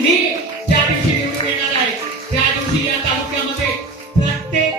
मी ज्या दिवशी निवडून येणार आहे त्या दिवशी या तालुक्यामध्ये प्रत्येक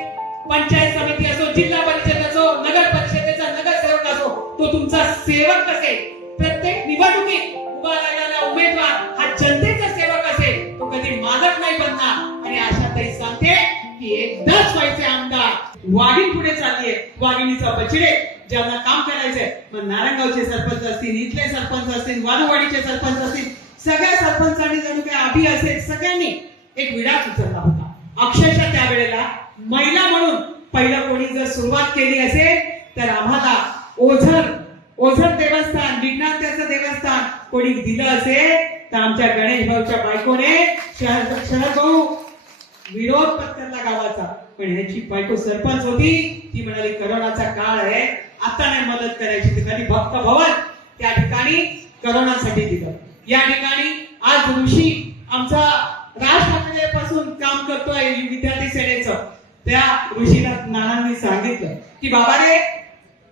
पंचायत समिती असो जिल्हा परिषद असो नगर परिषदेचा नगरसेवक असो तो तुमचा सेवक असेल. प्रत्येक निवडणुकीत उभा राहणारा उमेदवार हा जनतेचा सेवक असेल. तो कधी मालक नाही बनणार. आणि अशा तरी सांगते की एकदाच व्हायचे आमदार वाघीण पुढे चाललीये. वाघिणीचा बछडे ज्यांना काम करायचंय. पण नारायणगावचे सरपंच असतील इथले सरपंच असतील वानुवाडीचे सरपंच असतील सगळ्या सरपंचांनी जणू काय आभी असेल सगळ्यांनी एक विडा उचलला होता. अक्षरशः त्यावेळेला महिला म्हणून पहिलं कोणी जर सुरुवात केली असेल तर आम्हाला ओझर ओझर देवस्थान विज्ञात्याचं देवस्थान कोणी दिलं असेल तर आमच्या गणेश भाऊच्या बायकोने शहर शहर भाऊ विरोध पत्करला गावाचा. पण ह्याची बायको सरपंच होती ती म्हणाली करोनाचा काळ आहे आता नाही मदत करायची. तर कधी भक्त भवन त्या ठिकाणी करोनासाठी दिलं. या ठिकाणी आज ऋषी आमचा राज ठाकरे पासून काम करतोय विद्यार्थी सेनेचं. त्या ऋषीला नानांनी सांगितलं की बाबा रे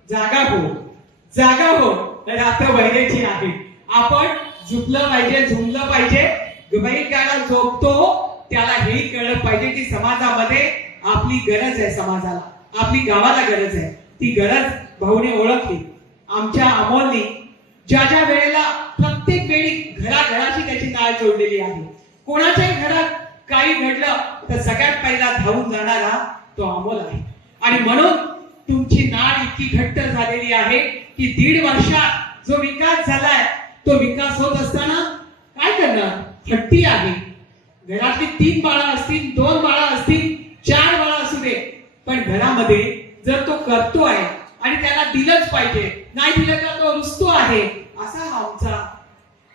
जागा हो. जागा हो. रात्र वैरेची आहे. आपण झुपलं पाहिजे झुमलं पाहिजे. बाई त्याला झोपतो त्याला हे कळलं पाहिजे की समाजामध्ये आपली गरज आहे समाजाला. आपली गावाला गरज आहे. ती गरज भाऊने ओळखली. आमच्या अमोलनी ज्या ज्या वेळेला जोडलेली आहे. कोणाच्याही घरात काही घडलं तर सगळ्यात पहिला धावून जाणारा तो अमोल आहे. आणि म्हणून तुमची नाळ इतकी घट्ट झालेली आहे की दीड वर्षात जो विकास झालाय तो विकास होत असताना काय करणार? हट्टी आहे. घरातली तीन बाळा असतील दोन बाळा असतील चार बाळा असू दे. पण घरामध्ये जर तो करतो आहे आणि त्याला दिलंच पाहिजे नाही दिलं का तो रुसतो आहे असा हा आमचा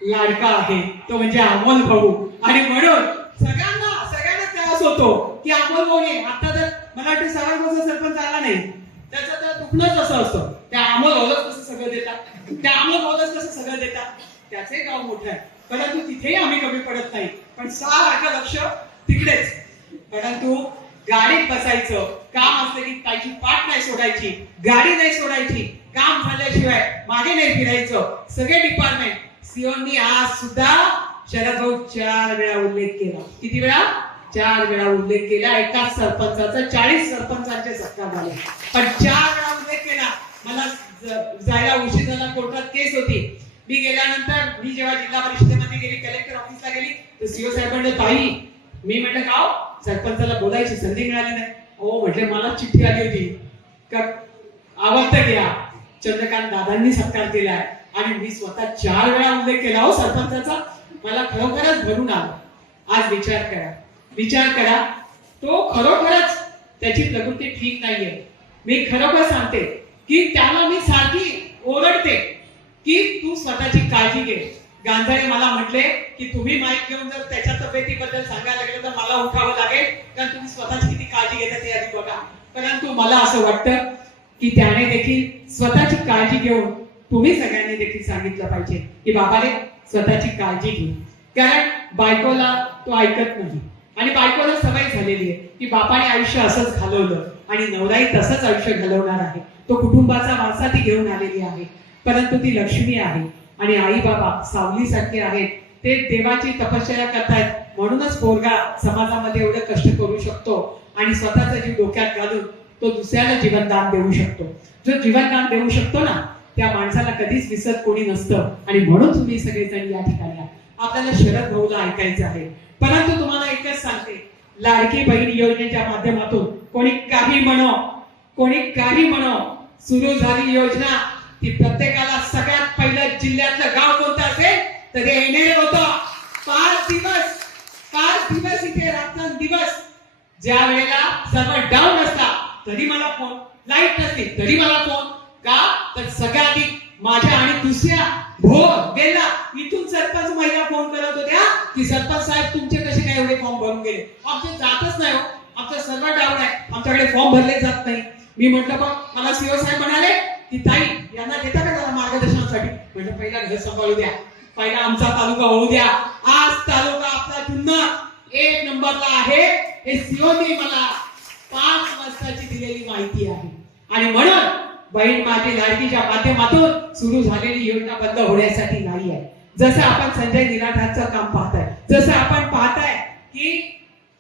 लाडका आहे. तो म्हणजे अमोल भाऊ. आणि म्हणून सगळ्यांना सगळ्यांना त्रास होतो की अमोल भाऊने आता जर मला वाटतं सगळ्या सरपंच आला नाही. त्याचं तर दुखणंच असं असतं. त्या अमोल भाऊलाच कसं सगळं देतात त्या अमोल भाऊलाच कसं सगळं देतात त्याचे गाव मोठं आहे. परंतु तिथेही आम्ही कमी पडत नाही. पण सारखं लक्ष तिकडेच. परंतु गाडीत बसायचं काम असलं की त्याची पाठ नाही सोडायची गाडी नाही सोडायची काम झाल्याशिवाय मागे नाही फिरायचं सगळे डिपार्टमेंट सिओनी आज सुद्धा शरद भाऊ चार वेळा उल्लेख केला. किती वेळा? चार वेळा उल्लेख केला. एकाच सरपंचाचा चाळीस सरपंचांचे सत्ता झाले. पण चार वेळा उल्लेख केला. मला जायला उशीर झाला कोर्टात केस होती. मी गेल्यानंतर मी जेव्हा जिल्हा परिषदेमध्ये गेली कलेक्टर ऑफिसला गेली तर सीओ साहेबांना ताई मी म्हटलं का सरपंचाला बोलायची संधी मिळाली नाही. हो म्हटले मला चिठ्ठी आली होती. का आवडतं घ्या. चंद्रकांत दादांनी सत्कार केलाय आणि मी स्वतः चार वेळा उल्लेख केला हो सरपंचाचा. मला खरोखरच भरून आलं. आज विचार करा. विचार करा. तो खरोखरच त्याची प्रकृती ठीक नाहीये. मी खरोखर सांगते की त्याला मी सारखी ओरडते की तू स्वतःची काळजी घे. गांधारे मला म्हटले की तुम्ही माईक घेऊन जर त्याच्या तब्येतीबद्दल सांगायला लागलं तर मला उठावं लागेल. कारण तुम्ही स्वतःची किती काळजी घेता ते आधी बघा. परंतु मला असं वाटतं की त्याने देखील स्वतःची काळजी घेऊन तुम्ही सगळ्यांनी देखील सांगितलं पाहिजे की बाबा रे स्वतःची काळजी घे. कारण बायकोला तो ऐकत नाही. आणि बायकोला सवय झालेली आहे की बापाने आयुष्य असंच घालवलं आणि नवराई तसंच आयुष्य घालवणार आहे. तो कुटुंबाचा वारसा ती घेऊन आलेली आहे. परंतु ती लक्ष्मी आहे आणि आई बाबा सावलीसारखे आहेत. ते देवाची तपश्चर्या करतायत. म्हणूनच पोरगा समाजामध्ये एवढं कष्ट करू शकतो आणि स्वतःचा जीव डोक्यात घालून तो दुसऱ्याला जीवनदान देऊ शकतो. जो जीवनदान देऊ शकतो ना त्या माणसाला कधीच विसर कोणी नसतं. आणि म्हणून तुम्ही सगळेजण या ठिकाणी आपल्याला शरद भाऊला ऐकायचं आहे. परंतु तुम्हाला एकच सांगते. लाडकी बहीण योजनेच्या माध्यमातून कोणी काही म्हणो कोणी काही म्हणो सुरू झाली योजना. ती प्रत्येकाला सगळ्यात पहिलं जिल्ह्यातलं गाव कोणतं असेल? तर हे होतं. पाच दिवस पाच दिवस इथे रात्र दिवस. ज्या वेळेला सर्व डाऊन असता तरी मला फोन लाइट नसते तरी मला फोन का? तर सगळ्या आधी माझ्या आणि दुसऱ्या भोर गेला. इथून सरपंच महिला फोन करत होत्या. की सरपंच साहेब तुमचे कसे काय एवढे फॉर्म भरून गेले? आमचे जातच नाही हो. आमचा सर्व डाऊन आहे. आमच्याकडे फॉर्म भरले जात नाही. मी म्हटलं पण मला सीओ साहेब म्हणाले की ताई यांना देता का त्याला मार्गदर्शनासाठी? म्हणजे पहिला घर सांभाळू द्या. पहिला आमचा तालुका होऊ द्या. आज तालुका आपला जुन्नर. एक नंबरला आहे. हे सीओनी मला पाच वाजताची दिलेली माहिती आहे. आणि म्हणून बहीण माझी लाडकीच्या माध्यमातून सुरू झालेली योजना बंद होण्यासाठी नाही आहे. जसं आपण संजय निराठांचं काम पाहताय जसं आपण पाहताय की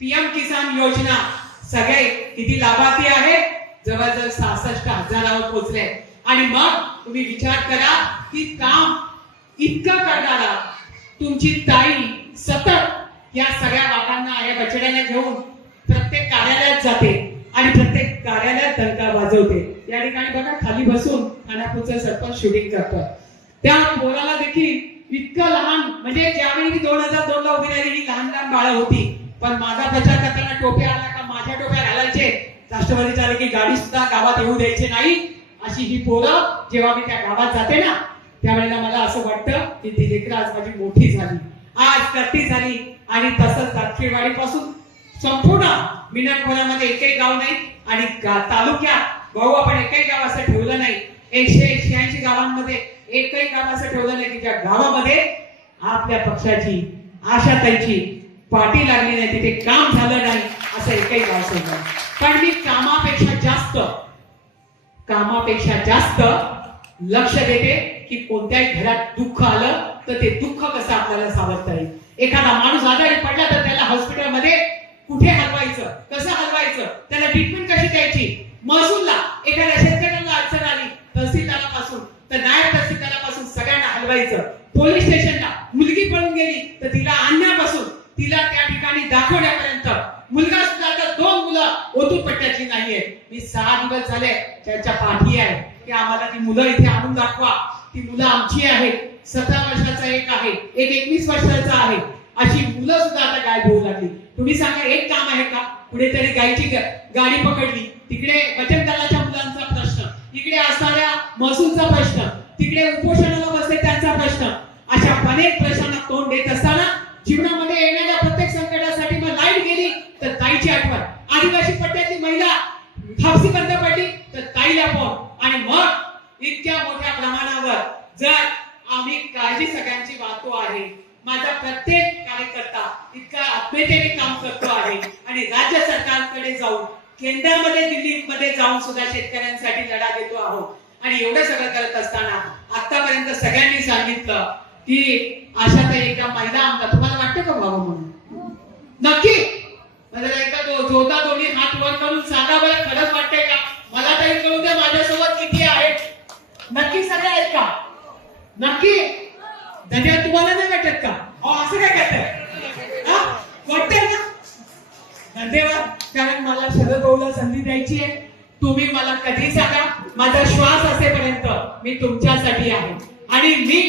पीएम किसान योजना सगळे किती लाभार्थी आहेत जवळजवळ सहासष्ट हजारावर पोहोचले. आणि मग तुम्ही विचार करा की काम इतकं करणारा तुमची ताई सतत या सगळ्या बाबांना या बछड्याला घेऊन जाते आणि प्रत्येक कार्यालयात दंगा वाजवते. या ठिकाणी बघा खाली बसून खानापूरचं सरपंच शूटिंग करतोय. त्या पोराला देखील इतकं लहान म्हणजे ज्यावेळी मी दोन हजार दोन ला उभी राहिली ही लहान लहान बाळ होती. पण माझा प्रचार करताना टोप्या आला का माझ्या टोप्या घालायचे? राष्ट्रवादी झाले की गाडी सुद्धा गावात येऊ द्यायची नाही. अशी ही पोरं जेव्हा मी त्या गावात जाते ना त्यावेळेला मला असं वाटतं की ती लेकरं आज माझी मोठी झाली. आज करती झाली. आणि तसंच दाखेवाडीपासून संपूर्ण संपूर्ण मिनाखोऱ्यामध्ये एकही गाव नाही आणि तालुक्यात भाऊ आपण एकही गाव असं ठेवलं नाही. एकशे शहाऐंशी गावांमध्ये एकही गाव असं ठेवलं नाही की ज्या गावामध्ये आपल्या पक्षाची आशाताईची पाठी लागली नाही तिथे काम झालं नाही असं एकही गाव सांगा पण मी कामापेक्षा जास्त कामापेक्षा जास्त लक्ष देते की कोणत्याही घरात दुःख आलं तर ते दुःख कसं आपल्याला सावरता येईल. एखादा माणूस आजारी पडला तर त्याला हॉस्पिटलमध्ये कुठे हलवायचं? कसं हलवायचं? त्याला ट्रीटमेंट कशी द्यायची? महसूलला. एखाद्या शेतकऱ्याला अडचण आली तहसीलदारापासून तर नायब तहसीलदारापासून सगळ्यांना हलवायचं. पोलीस स्टेशनला. मुलगी पळून गेली तर तिला आणण्यापासून तिला त्या ठिकाणी दाखवण्यापर्यंत. मुलगा सुद्धा आता दोन मुलं ओतू पट्ट्याची नाहीये. मी सहा दिवस झाले त्यांच्या पाठी आहे. की आम्हाला ती मुलं इथे आणून दाखवा. ती मुलं आमची आहेत. सतरा वर्षाचा एक आहे. एक एकवीस वर्षाचा आहे. अशी मुलं सुद्धा आता गायब होऊ लागली. तुम्ही सांगा एक काम आहे का? कुठेतरी गायची गाडी पकडली. तिकडे बचत दलाच्या मुलांचा प्रश्न. इकडे असणाऱ्या महसूलचा प्रश्न. तिकडे उपोषणाला बसले त्यांचा प्रश्न. अशा अनेक प्रश्नांना तोंड देत आतापर्यंत सगळ्यांनी सांगितलं की अशा आशाताई एका महिला आमदार तुम्हाला वाटतं का व्हावं म्हणून? नक्की. मला एकदा जोरदार दोन्ही हात वर करून सांगा बरं खरंच वाटतंय का? मला तरी कळू द्या माझ्यासोबत किती आहेत. नक्की सगळे आहेत का? नक्की. धन्यवाद. तुम्हाला नाही वाटत का? अहो असं काय करताय? वाटतंय ना धन्यवाद. कारण मला शरद भाऊला संधी द्यायची आहे. तुम्ही मला कधी सांगा? माझा श्वास असेपर्यंत मी तुमच्यासाठी आहे. आणि मी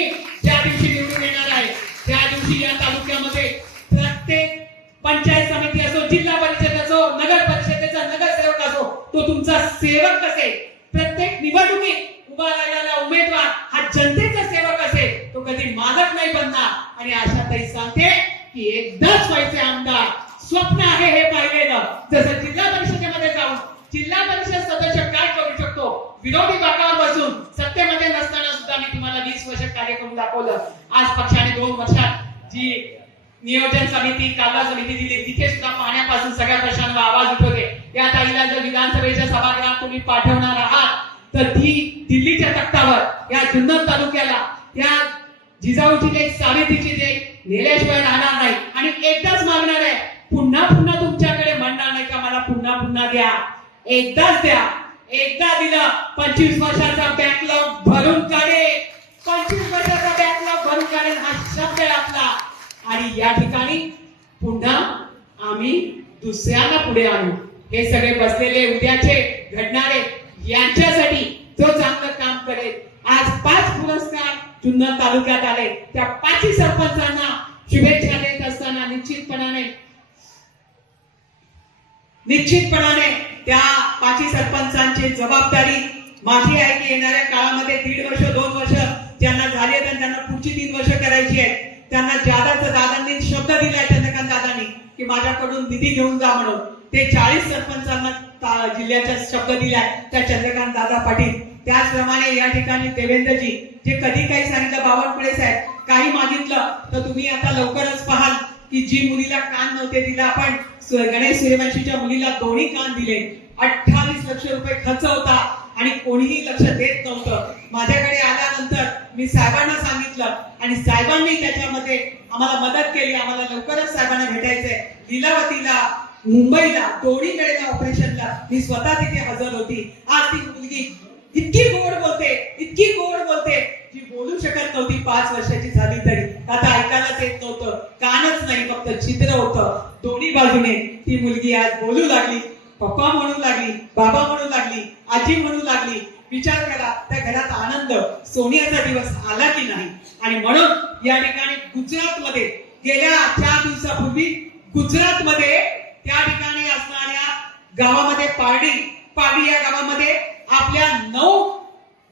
ज्या दिवशी निवडून येणार आहे त्या दिवशी या तालुक्यामध्ये प्रत्येक पंचायत समिती असो जिल्हा परिषद असो नगर परिषदेचा नगरसेवक असो तो तुमचा सेवक असेल. प्रत्येक निवडणुकीत उभा राहिलेला उमेदवार हा जनतेचा सेवक असेल. तो कधी मालक नाही बनणार. आणि आशा ताई सांगते की एकदाच व्हायचे आमदार स्वप्न आहे हे पाहिलेलं. जसं नियोजन समिती कालवा समिती दिली तिथे सुद्धा पाण्यापासून सगळ्या प्रश्नांवर आवाज उठवते. त्या ताईला जर विधानसभेच्या सभागृहात तुम्ही पाठवणार आहात तर ती दिल्लीच्या तख्तावर या जुन्नर तालुक्याला त्या जिजाऊची जे सावित्रीची जे नेल्याशिवाय राहणार नाही. आणि एकदाच मागणार आहे पुन्हा पुन्हा तुमच्याकडे म्हणणार नाही का मला पुन्हा पुन्हा द्या. एकदाच द्या. एकदा दिलं पंचवीस वर्षाचा बॅकलॉग भरून काढे पंचवीस वर्षाचा बॅकलॉग भरून काढेल हा शब्द आहे आपला. आणि या ठिकाणी पुन्हा आम्ही दुसऱ्यांना पुढे आणू. हे सगळे बसलेले उद्याचे घडणारे यांच्यासाठी जो चांगलं काम करेल. आज पाच पुरस्कार जुन्नर तालुक्यात आले. त्या पाचही सरपंचांना शुभेच्छा देत असताना निश्चितपणाने निश्चितपणाने त्या पाचही सरपंचांची जबाबदारी माझी आहे की येणाऱ्या काळामध्ये दीड वर्ष दोन वर्ष ज्यांना झाली आहेत आणि त्यांना पुढची तीन वर्ष करायची आहेत त्यांना जादाचं दादांनी शब्द दिलाय चंद्रकांत दादांनी की माझ्याकडून निधी घेऊन जा म्हणून. ते चाळीस सरपंचांना जिल्ह्याचा शब्द दिलाय त्या चंद्रकांत दादा पाटील. त्याचप्रमाणे या ठिकाणी देवेंद्रजी जे कधी काही सांगितलं बावनकुळे साहेब काही मागितलं तर तुम्ही आता लवकरच पाहाल की जी मुलीला कान नव्हते तिला आपण गणेश सूर्यवंशीच्या मुलीला दोन्ही कान दिले. अठ्ठावीस लक्ष रुपये खर्च होता. आणि कोणीही लक्ष देत नव्हतं. माझ्याकडे आल्यानंतर मी साहेबांना सांगितलं आणि साहेबांनी त्याच्यामध्ये आम्हाला मदत केली. आम्हाला लवकरच साहेबांना भेटायचंय. लीलावतीला मुंबईला दोन्हीकडे ऑपरेशनला मी स्वतः तिथे हजर होती. आज ती मुलगी इतकी गोड बोलते इतकी गोड बोलते. जी बोलू शकत नव्हती पाच वर्षाची झाली तरी. आता ऐकायलाच येत नव्हतं. कानच नाही फक्त छिद्र होतं. दोन्ही बाजूने ती मुलगी आज बोलू लागली. पप्पा म्हणू लागली बाबा म्हणू लागली आजी म्हणू लागली विचार करा त्या घरात आनंद सोनियाचा दिवस आला की नाही? आणि म्हणून या ठिकाणी गुजरात मध्ये गेल्या चार दिवसापूर्वी गुजरात मध्ये त्या ठिकाणी असणाऱ्या गावामध्ये पारडी पारडी या गावामध्ये आपल्या नऊ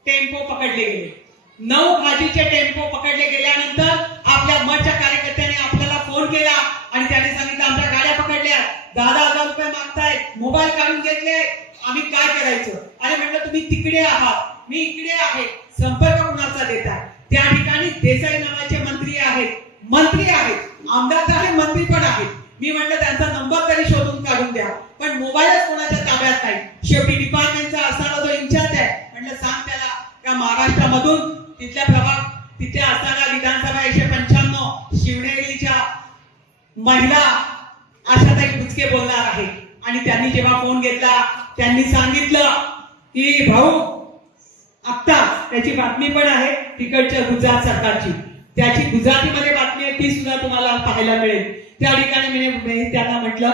टेम्पो पकडले गेले. नऊ भाजीचे टेम्पो पकडले गेल्यानंतर आपल्या मठच्या कार्यकर्त्याने आपल्याला फोन केला आणि त्याने सांगितलं आमच्या गाड्या पकडल्या. दहा दहा हजार रुपये मागतायत. मोबाईल काढून घेतले. आम्ही काय करायचं? आणि म्हटलं तुम्ही तिकडे आहात. मी इकडे आहे. संपर्क कुणाचा देताय? त्या ठिकाणी देसाई नावाचे मंत्री आहेत. मंत्री आहेत. आमदार आहे मंत्री पण आहेत. मी म्हटलं त्यांचा नंबर तरी शोधून काढून द्या. पण मोबाईलच कोणाच्या ताब्यात नाही. शेवटी डिपार्टमेंटचा असणारा जो इंचार्ज आहे. म्हटलं सांग त्याला. का महाराष्ट्रामधून तिथल्या प्रभाग तिथे असणारा विधानसभा एकशे पंच्याण्णव शिवनेरी महिला आशाताई बुचके बोलणार आहे आणि त्यांनी जेव्हा फोन घेतला त्यांनी सांगितलं की भाऊ आत्ता त्याची बातमी पण आहे तिकडच्या गुजरात सरकारची. त्याची गुजरातीमध्ये बातमी आहे ती सुद्धा तुम्हाला पाहायला मिळेल. त्या ठिकाणी मी त्यांना म्हटलं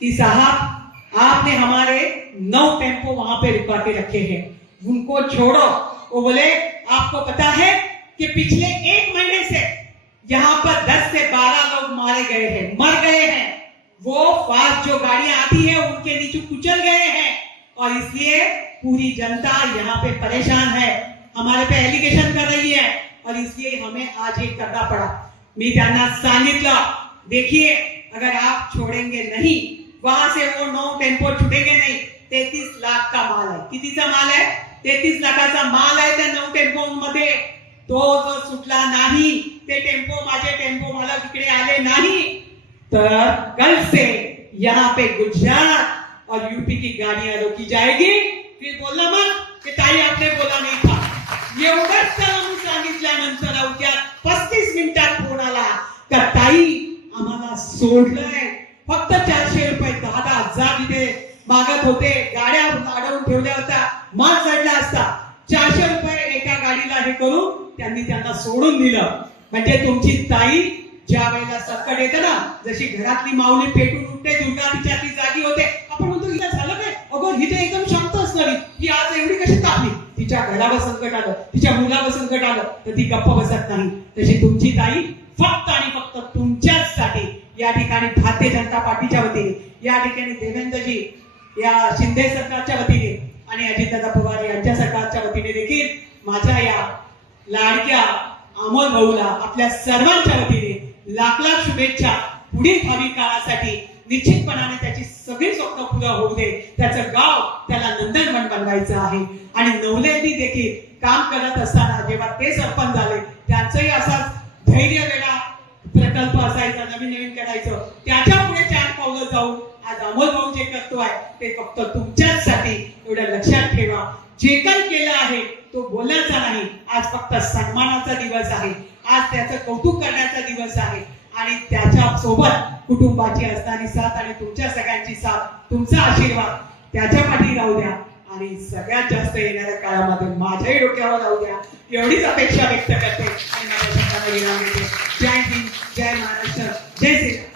की साहब आपने हमारे नौ टेम्पो वहां पे रुका के रखे हैं। उनको छोड़ो. वो बोले आपको पता है कि पिछले एक महीने से यहाँ पर 10 से 12 लोग मारे गए हैं, मर गए हैं। वो फास्ट जो गाड़ियाँ आती है, उनके नीचे कुचल गए हैं। और इसलिए पूरी जनता यहाँ पे परेशान है। हमारे पे एलिगेशन कर रही है। और इसलिए हमें आज ये करना पड़ा। मी त्यांना सांगितलं देखिए, अगर आप छोड़ेंगे नहीं, वहाँ से वो नौ टेंपो छुटेंगे नहीं। तेहतीस लाख का माल है। कितीचा माल आहे तेहतीस लाखाचा माल आहे त्या नऊ टेंपो मध्ये। तो सुटला नाही ते टेम्पो माझे टेम्पो मला तिकडे आले नाही. तर कल से यहाँ पे गुजरात. और यूपी की गाड़ियां रोकी जाएगी. फिर बोलला मग की ताई आपने बोला नाही था। एवढंच त्याला सांगितल्यानंतर अवघ्या पस्तीस मिनिटात फोन आला। का ताई आम्हाला सोडलंय फक्त चारशे रुपये दहा दहा हजार तिथे मागत होते. गाड्या अडवून ठेवल्या होत्या. माल चढला असता. चारशे रुपये एका गाडीला हे करून त्यांनी त्यांना सोडून दिलं. म्हणजे तुमची ताई ज्या वेळेला संकट येते ना जशी घरातली माऊली पेटून उठते दुर्गा तिच्या ती जागी होते. आपण म्हणतो हिला झालं काय? अगं ही तर एकदम शांत असणारी ही आज एवढी कशी तापली? तिच्या घरावर संकट आलं तिच्या मुलावर संकट आलं तर ती गप्प बसत नाही. तशी तुमची ताई फक्त आणि फक्त तुमच्याचसाठी या ठिकाणी भारतीय जनता पार्टीच्या वतीने या ठिकाणी देवेंद्रजी या शिंदे सरकारच्या वतीने आणि अजितदादा पवार यांच्या सरकारच्या वतीने देखील माझ्या या लाडक्या अमोल भाऊला आपल्या सर्वांच्या वतीने लाख लाख शुभेच्छा पुढील भावी काळासाठी. निश्चितपणाने त्याची सगळी स्वप्न पुढे होऊ दे. त्याचं गाव त्याला नंदनवन बनवायचं आहे. आणि नवलेंनी देखील काम करत असताना जेव्हा ते सरपंच झाले त्यांचंही असाच धैर्य वेळा प्रकल्प असायचा नवीन नवीन करायचं. त्याच्या पुढे चार पावलं जाऊन आज अमोल भाऊ जे करतोय ते फक्त तुमच्याचसाठी एवढं लक्षात ठेवा. जे काही केलं आहे तो बोलण्याचा नाही. आज फक्त सन्मानाचा दिवस आहे. आज त्याचं कौतुक करण्याचा दिवस आहे. आणि त्याच्या सोबत कुटुंबाची असणारी साथ आणि तुमच्या सगळ्यांची साथ तुमचा आशीर्वाद त्याच्या पाठी राहू द्या. आणि सगळ्यात जास्त येणाऱ्या काळामध्ये माझ्याही डोक्यावर राहू द्या. एवढीच अपेक्षा व्यक्त करते. आणि माझ्या जय हिंद जय महाराष्ट्र जय श्रीराम.